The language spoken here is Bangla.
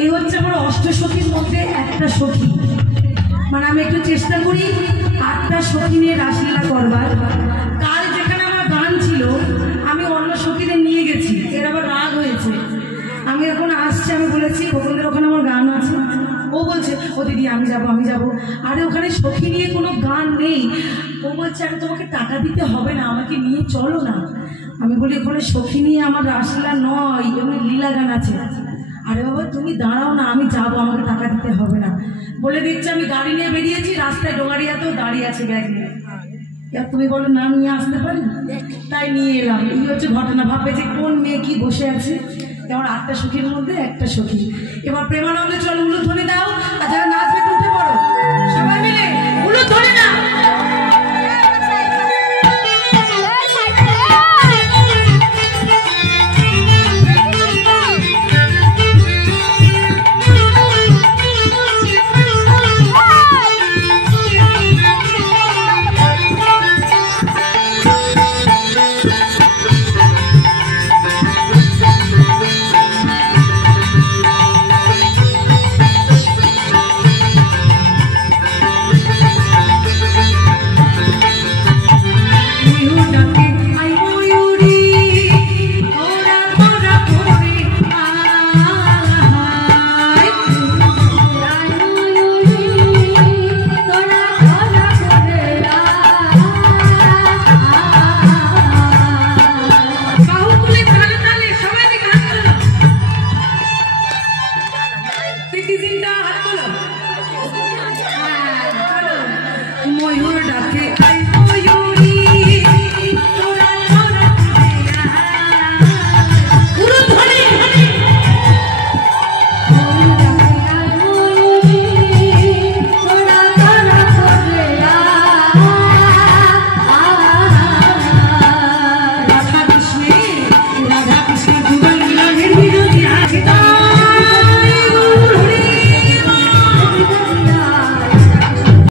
এই হচ্ছে আমার অষ্টসখীর মধ্যে একটা সখী। মানে আমি একটু চেষ্টা করি 8টা সখী নিয়ে রাসলীলা করবার। কাল যেখানে আমার গান ছিল আমি অন্য সখীদের নিয়ে গেছি, এর আবার রাগ হয়েছে। আমি এখন আসছি, আমি বলেছি ওখানে ওখানে আমার গান আছে। ও বলছে ও দিদি আমি যাব আমি যাব। আরে ওখানে সখী নিয়ে কোনো গান নেই। ও বলছে আরে তোমাকে টাকা দিতে হবে না, আমাকে নিয়ে চলো না। আমি বলি ওখানে সখী নিয়ে আমার রাসলীলা নয়, এমনি লীলা গান আছে। আরে বাবা তুমি দাঁড়াও না, আমি যাবো, আমাকে টাকা দিতে হবে না। বলে দিচ্ছে আমি গাড়ি নিয়ে বেরিয়েছি, রাস্তায় ডোঙারিয়াতেও দাঁড়িয়ে আছে ব্যাগ নিয়ে। তুমি বলো না নিয়ে আসতে পারি, তাই নিয়ে এলাম। এই হচ্ছে ঘটনা। ভাববে যে কোন মেয়ে কি বসে আছে। এবার 8টা সখীর মধ্যে একটা সখী। এবার প্রেমানন্দ চল